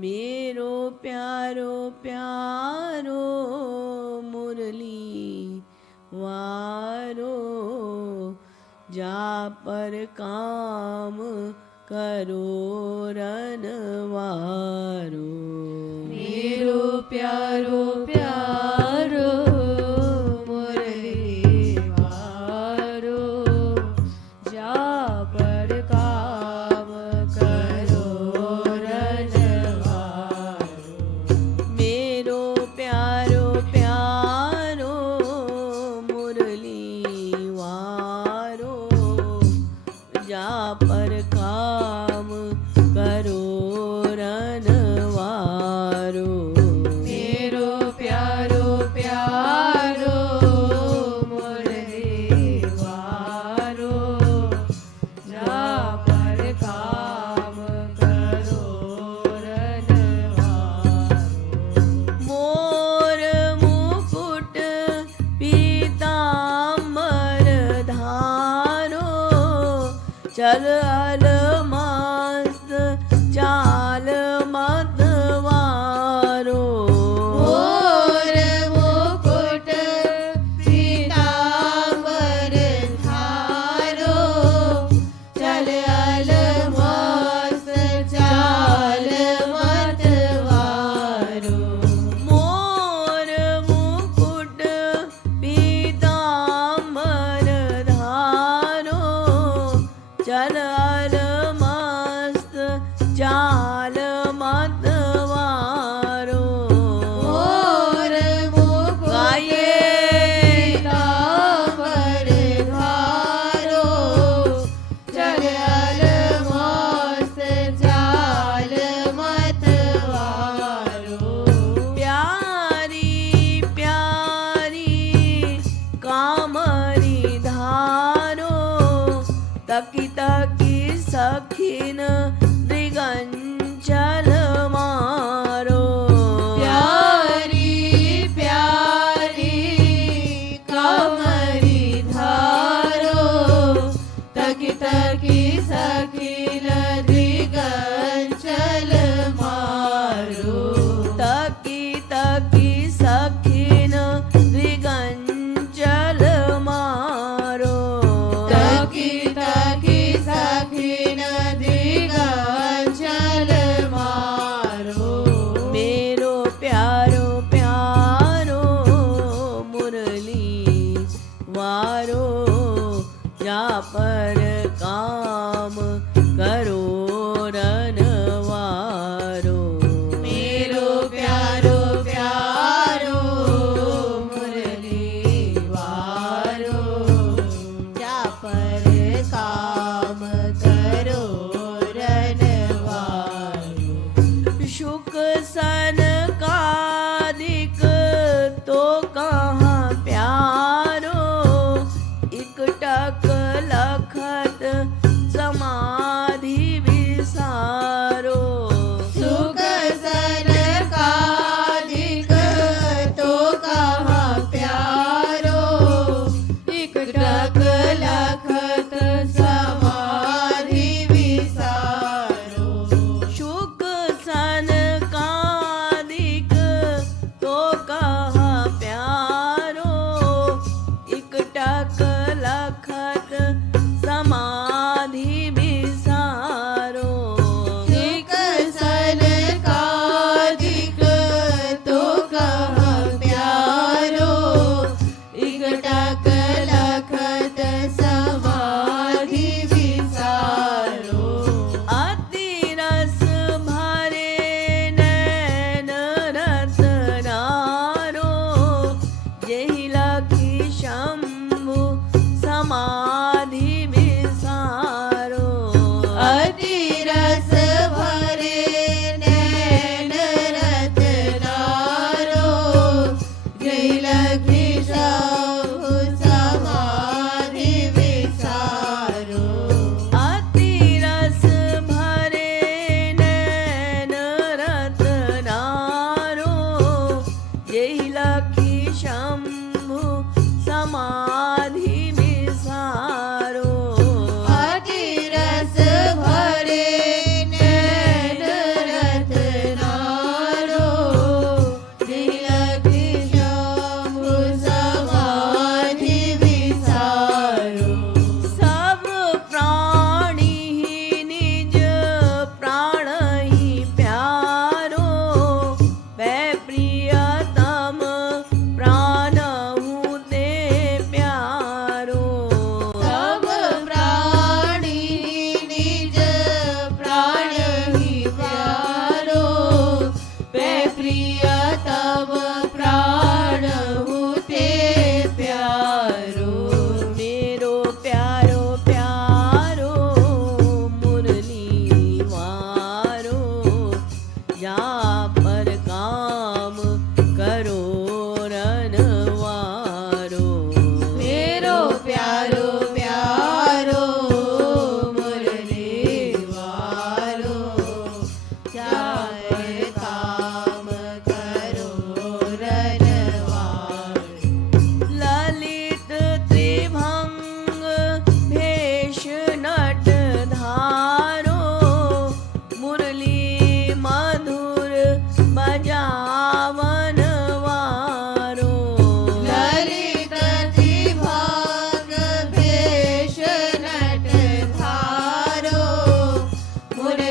मेरो प्यारो प्यारो मुरली वारो जा पर काम करो रनवारो। मेरो प्यारो प्यारो मुरली वारो जा पर काम करो रनवारो। मेरो प्यारो प्यारो मुरली वारो जा पर काम करो रनवारो। मेरो प्यारो प्यारो मुरली वारो जा पर काम करो रनवारो। मोर मुकुट पीताम्बर धारो चल अलमस्त चाल मतवारो। मोर मुकुट पीताम्बर धारो चल अलमस्त चाल मतवारो। मोर मुकुट पीताम्बर धारो चल अलमस्त चाल मतवारो। मोर मुकुट गाइए। पीताम्बर धारो चल अलमस्त चाल मतवारो। प्यारी प्यारी कामरी धारो तकी तकी सखीन दिगंचल मारो। प्यारी प्यारी कामरी धारो तकी तकी सखील दिगंचल मारो। तकी तकी सखीन दिगंचल मारो। तकी तकी सखीन दिगंचल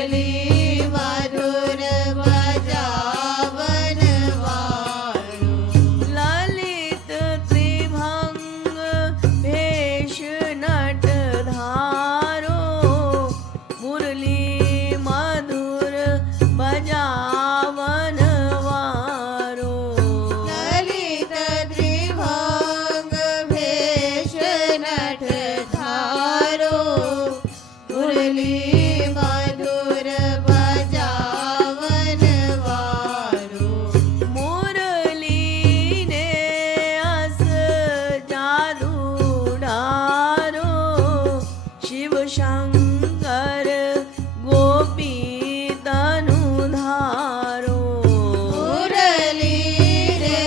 મુરલી મધુર બજાવન વાળું લલિત ત્રિભંગ ભેષ નટ ધારો મુરલી મધુર બજાવન વારો લલિત ત્રિભંગ ભેષ નટ ધારો મુરલી મધુર બજાવન વાળું મુરલીને અસ જાદુ ડારો શિવ શંકર ગોપી તનુ ધારો મુરલી રે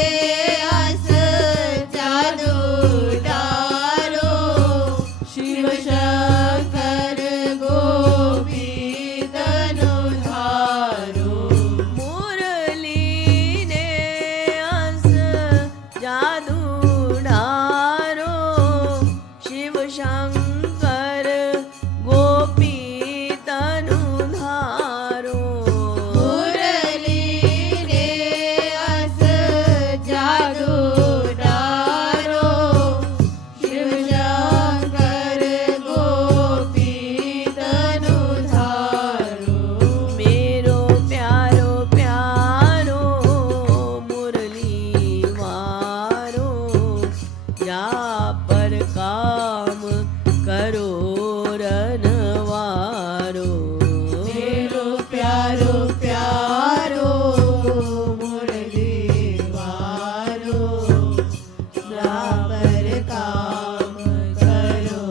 અસ જાદુ ડારો શિવ શંકર ગોપી તનુ ધારો મુરલીને અસ જાદુ ડારો શિવ શંકર ગોપી તનુ ધારો મુરલી રે અસ જાદુ ડારો શિવ શંકર ગોપી તનુ ધારો મેરો પ્યારો પ્યારો મુરલી વારો યા પર કામ કરો રનવારો મેરો પ્યારો પ્યારો મુરલી વારો પર કામ કરો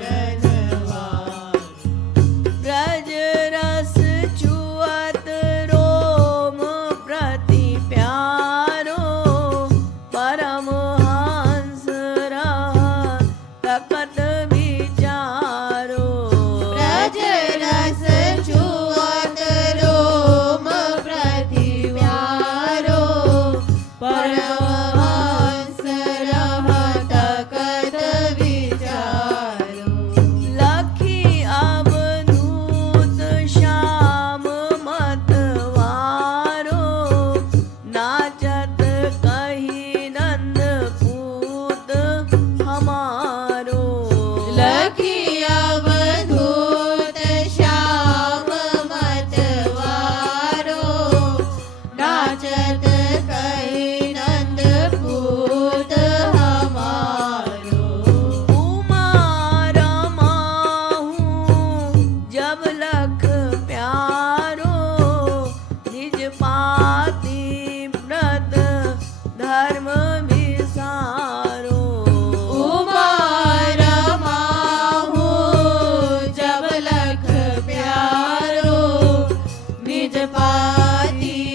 રનવાર વ્રજ રસ ચુઅત રોમ પ્રતિ પ્યારો પરમહંસ રહ તકત વિચારો વ્રજ રસ છુઅત રોમ પ્રતિ પ્યારો પરમહંસ રહ તકત વિચારો લખી અવધૂત શ્યામ મતવારો નાચત કહી નંદ પૂત હમારો લખી અવધૂત શ્યામ મતવારો નાચત કહી નંદ પૂત હમારો ઉમા રમાહું જબ લખ પ્યારો નિજ પાતી વ્રત ધર્મ વિસારો ઉમા રમાહું જબ લખ પ્યારો નિજ પાતી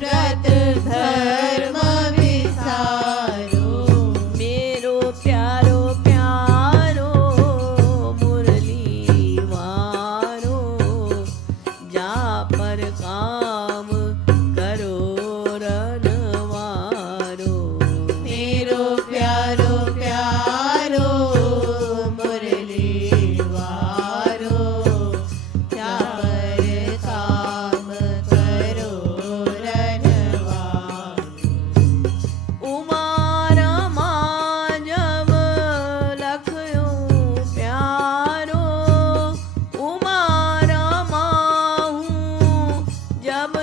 વ્રત ધર્મ વિસારો મેરો પ્યારો પ્યારો મુરલી વારો જા પર કામ કરો રનવારો મેરો પ્યારો પ્યારો મુરલી વારો ત્યાં પર કામ કરો રનવાર ઉમા રમા જબ લખ્યો પ્યારો ઉમા રમા હું જબ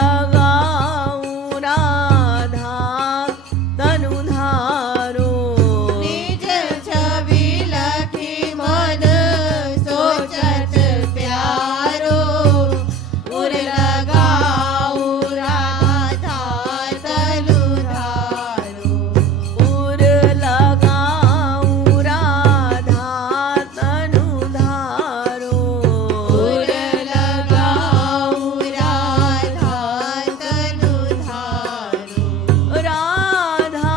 लगाऊं राधा तनु धारो निज छवि लखी मन सोचत प्यारो उर लगाऊं राधा तनु धारो उर लगाऊं राधा तनु धारो उर लगाऊं राधा तनु धारो राधा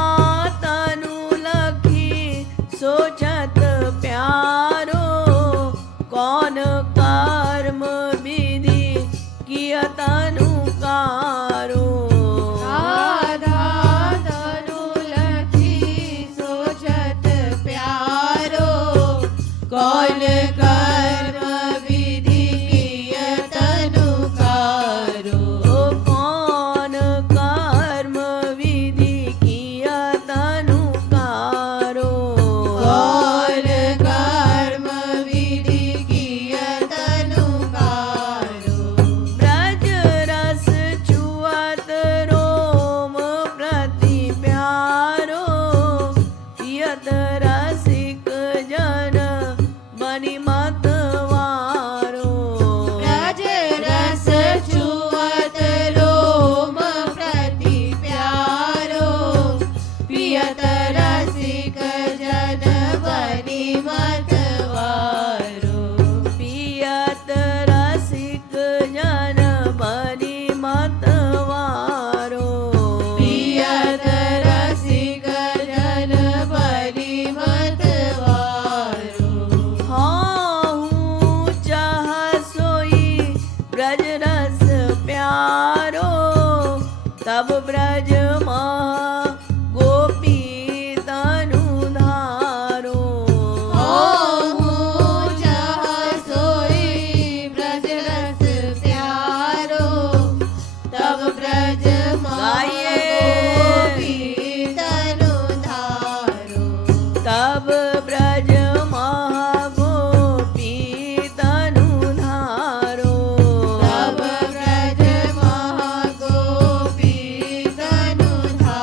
तनु लखी सोचत प्यारो कौन कर्म विधि किय तनु कारो राधा तनु लखी सोचत प्यारो कौन कर्म विधि किय तनु कारो कौन कर्म विधि किय तनु कारो कौन कर्म विधि किय तनु कारो ब्रज रस छुअत रोम प्रति प्यारो पियत रसिक जन बनि मतवारो ब्रज रस छुअत रोम प्रति प्यारो पियत रसिक जन बनि मतवारो पियत रसिक जन बनि मतवारो पियत रसिक जन बनि मतवारो हाँ चाह सोई ब्रज रस प्यारो तब ब्रज महा गोपी तनु धारो जह सोई ब्रज रस प्यारो तब ब्रज गाइए। गोपी तनु धारो तब ब्रज महा गोपी तनु धारो तब ब्रज महागोपी तनु धारो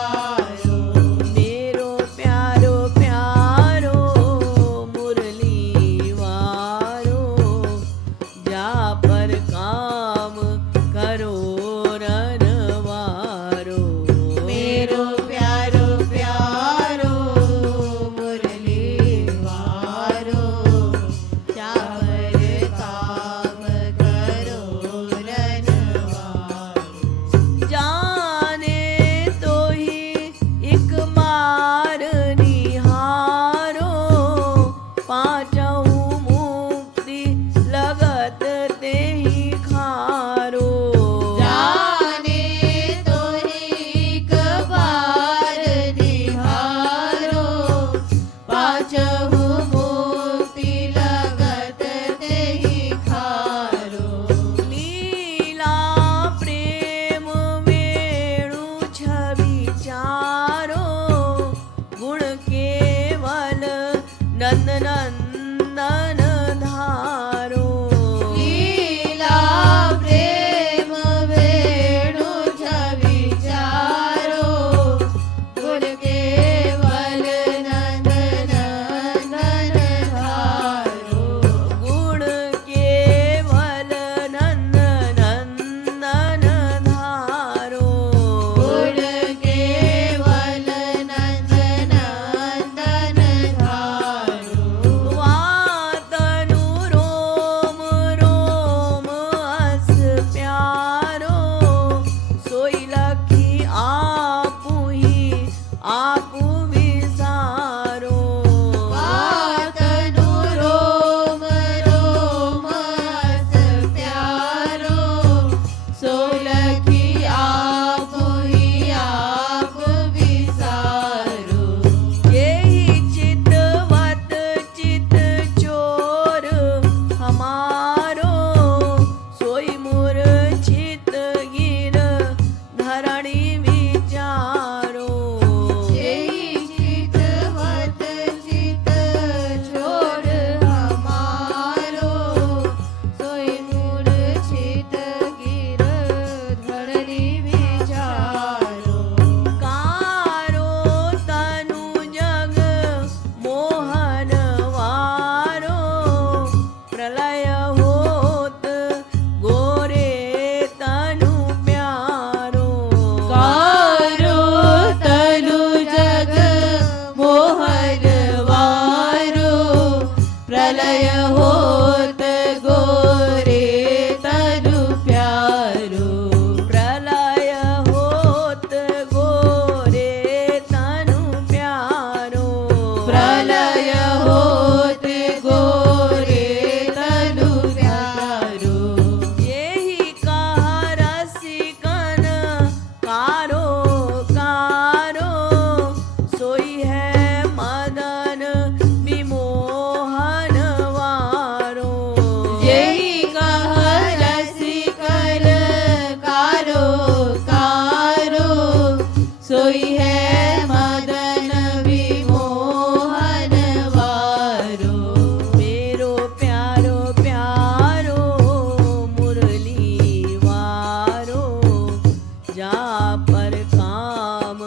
જા પર કામ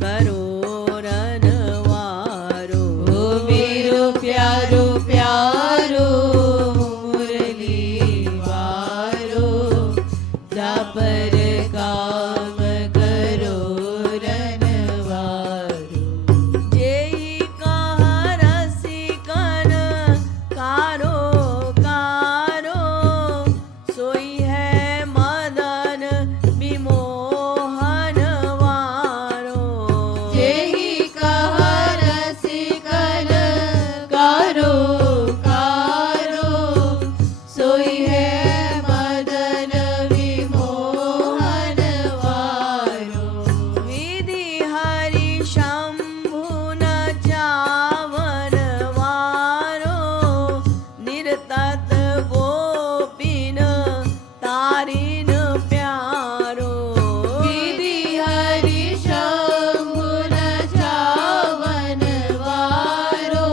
કરો રનવારો. ઓ મેરો પ્યારો પ્યારો મુરલી વારો, જા પર કામ કરો રનવારો. જેઈ કહા રસિકન કારો કારો, સોઈ હૈ મદન વિમોહન વારો. જેહી કહા રસિકન કારો કારો, સોઈ હૈ મદન વિમોહન વારો. વિધિ હરિ શંભુન ચાવન વારો, નિરતત ગોપીન તારીન પ્યારો. વિધિ હરિ શંભુન ચાવન વારો,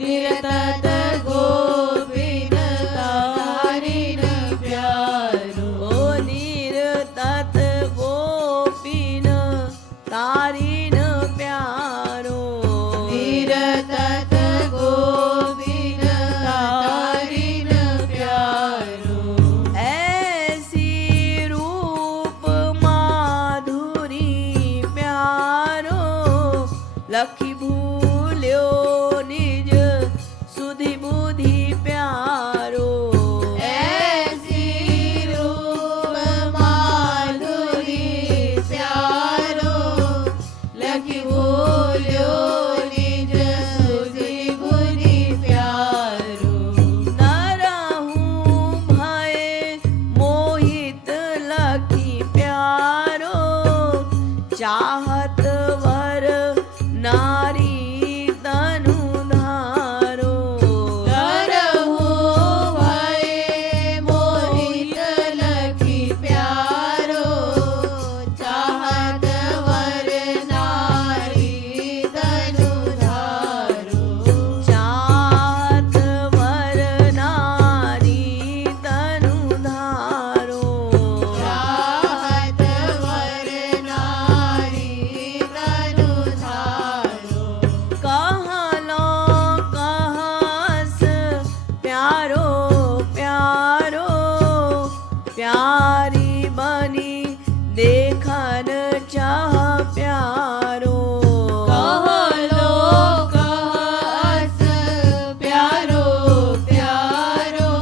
નિરતત ગોપીન તારીન પ્યારો. ઓ નિરતત ગોપીન તારીન પ્યારો. નિરતત ગોપીન તારીન પ્યારો. ऐसी रूप माधुरी प्यारो, लखी भूल्यो निज सुधि बुद्धि प्यारो. ऐसी रूप माधुरी प्यारो, लखी भूल्यो निज सुधि बुद्धि प्यारो. नरहूँ भय मोहित लखी प्यारो, चाहत वर नारी तनु धारो. नरहु भय मोहित लखी प्यारो, चाहत वर नारी तनु धारो. चाहत वर नारी तनु धारो. चाहत वर नारी तनु धारो. कहलो कहस प्यारो प्यारो, प्यारी बनी देखन चाह प्यारो. कहलो कहस प्यारो प्यारो,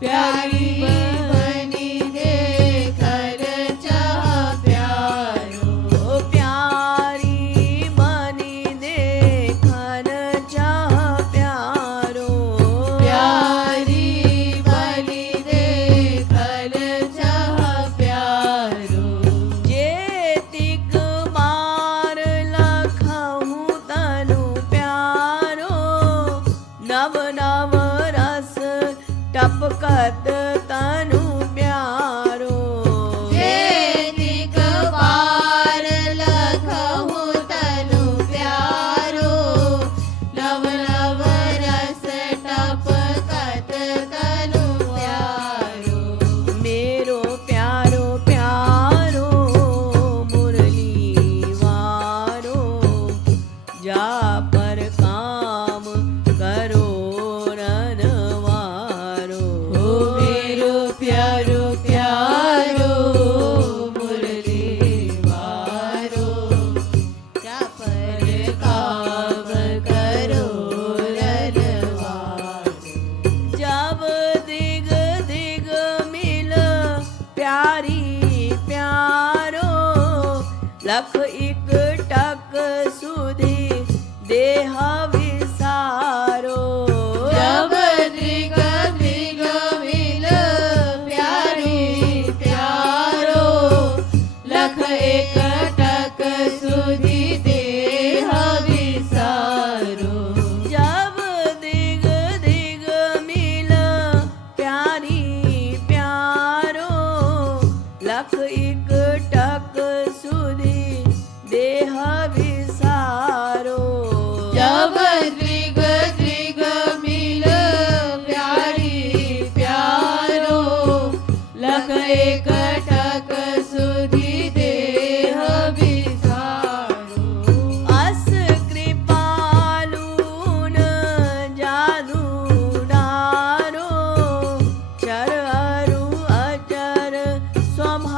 प्यारी बनी देखन चाह प्यारो. ओ प्यारी बनी देखन चाह प्यारो. प्यारी बनी देखन चाह प्यारो. जेतिक बार लखहूँ तनु प्यारो, नव नव रस टपकत तनु प्यारो. जेतिक बार लखहूँ तनु प्यारो, नव नव रस टपकत तनु प्यारो. मेरो प्यारो प्यारो मुरली वारो, जा पर काम करो रनवारो. ओ मेरो प्यारो प्यारो मुरली वारो, जा पर काम करो रनवारो. जब दिग दिग मिल प्यारी प्यारो, लख एक टक सुधी देह विसारो. जब दृग दृग मिल प्यारी प्यारो, लख एक टक सुधी देह विसारो. जब दिग दिग मिल प्यारी प्यारो, लख एक टक सुधी देह विसारो. जब दृग दृग मिल प्यारी प्यारो, लख एक टक सुधी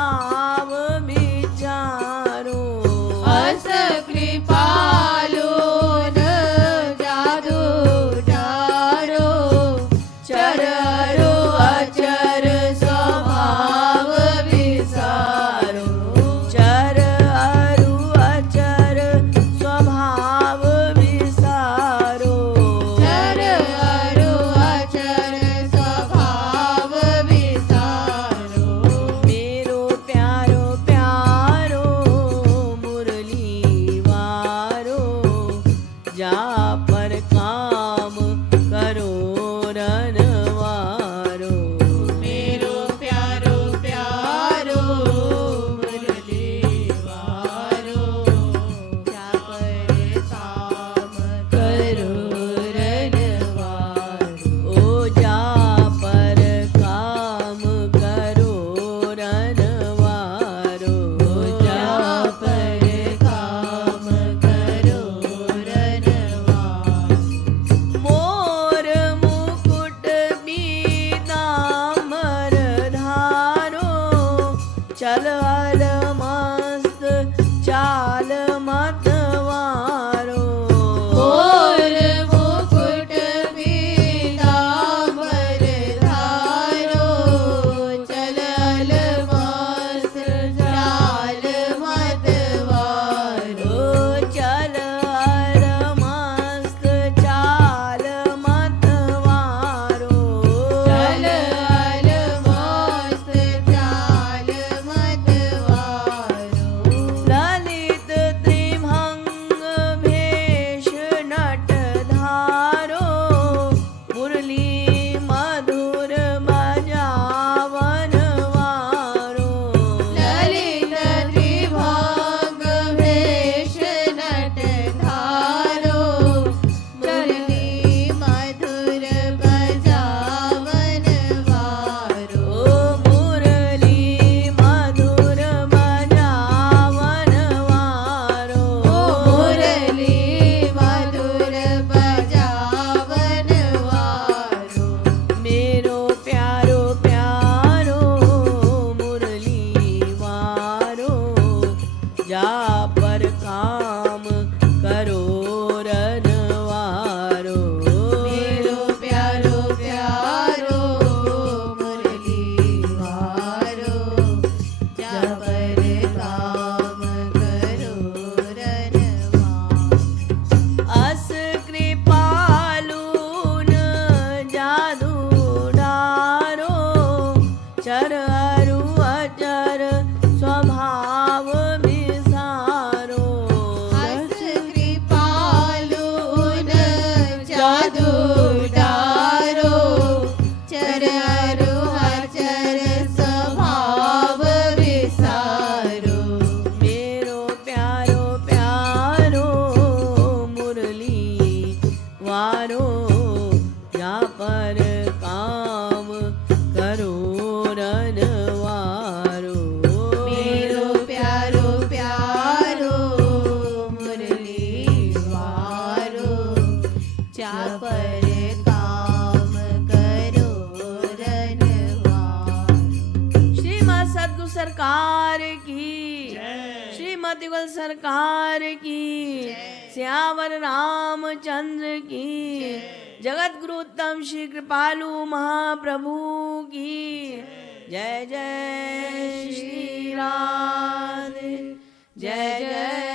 स्वभाव विचारो अस कृपालु न जादू डारो चर अरु अचर स्वभाव विसारो चर अरु अचर स्वभाव विसारो चर अरु अचर स्वभाव विसारो मेरो प्यारो प्यारो मुरली वारो जा पर काम करो रनवारो मेरो प्यारो प्यारो मुरली वारो जा पर काम करो रनवारो ओ जा पर काम करो रनवारो जा पर काम करो रनवारो मोर मुकुट पीताम्बर धारो चल अल मस्त चाल मतवारो मोर मुकुट पीताम्बर धारो चलल मस्त चाल मतवारो चल अल मस्त चाल मतवारो चलल मस्त चाल मतवारो ललित त्रिभंग भेष नट धारो मुरली मधुर बजावन वारो ललित त्रिभंग भेष नट धारो मुरली मधुर बजावन वारो मुरली मधुर बजावन वारो मुरली मधुर बजावन वारो मेरो प्यारो प्यारो मुरली वारो जा पर काम करो रनवारो मेरो प्यारो प्यारो मुरली वारो जा पर काम करो रनवारो अस कृपालु न जादू डारो चर अरु अचर स्वभाव विसारो अस कृपालु न जादू डारो चर अरु अचर स्वभाव विसारो मेरो प्यारो प्यारो मुरली वारो या पर काम करो रनवारो मेरो प्यारो प्यारो मुरली वारो चा पर काम करो रनवारो श्रीमद सद्गुरु सरकार की श्रीमद युगल सरकार की श्यावर रामचंद्र की जगत गुरु उत्तम श्री कृपालु महाप्रभु की जय जय श्री राधे जय जय